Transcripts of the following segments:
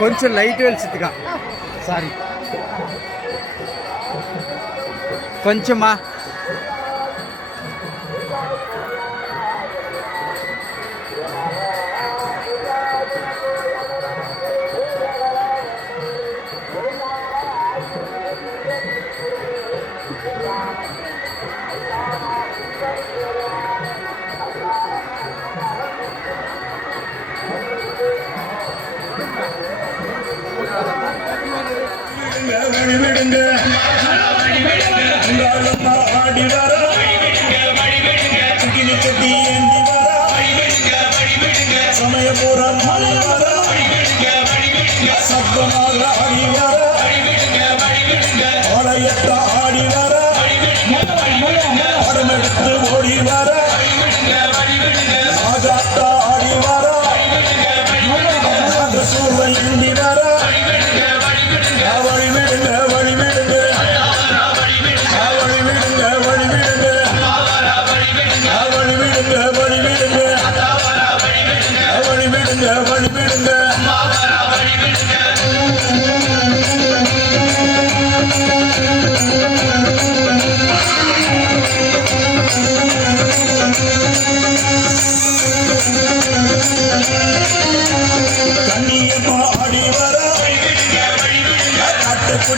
కొంచెం light వెలిసిద్దిగా. Sorry. కొంచెమా விடுங்க விடுங்க ஆடி வர.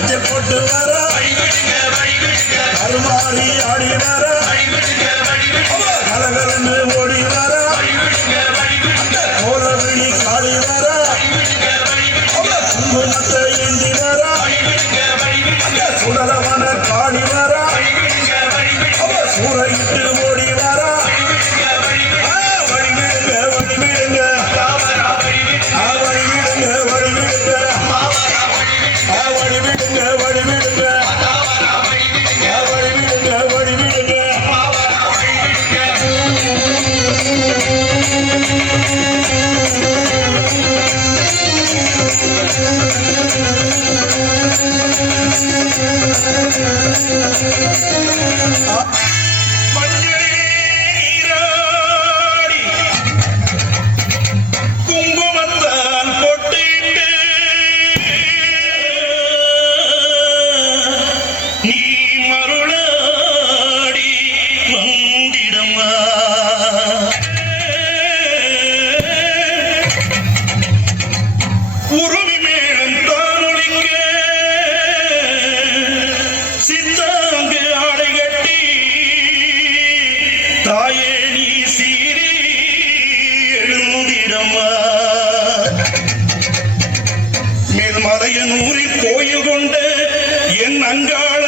மூச்சு போட்டு வர. கருமாறி ஆடி வர. Oh. வீரம்மா நூறி கோயில் கொண்டு என் அங்காள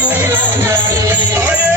يا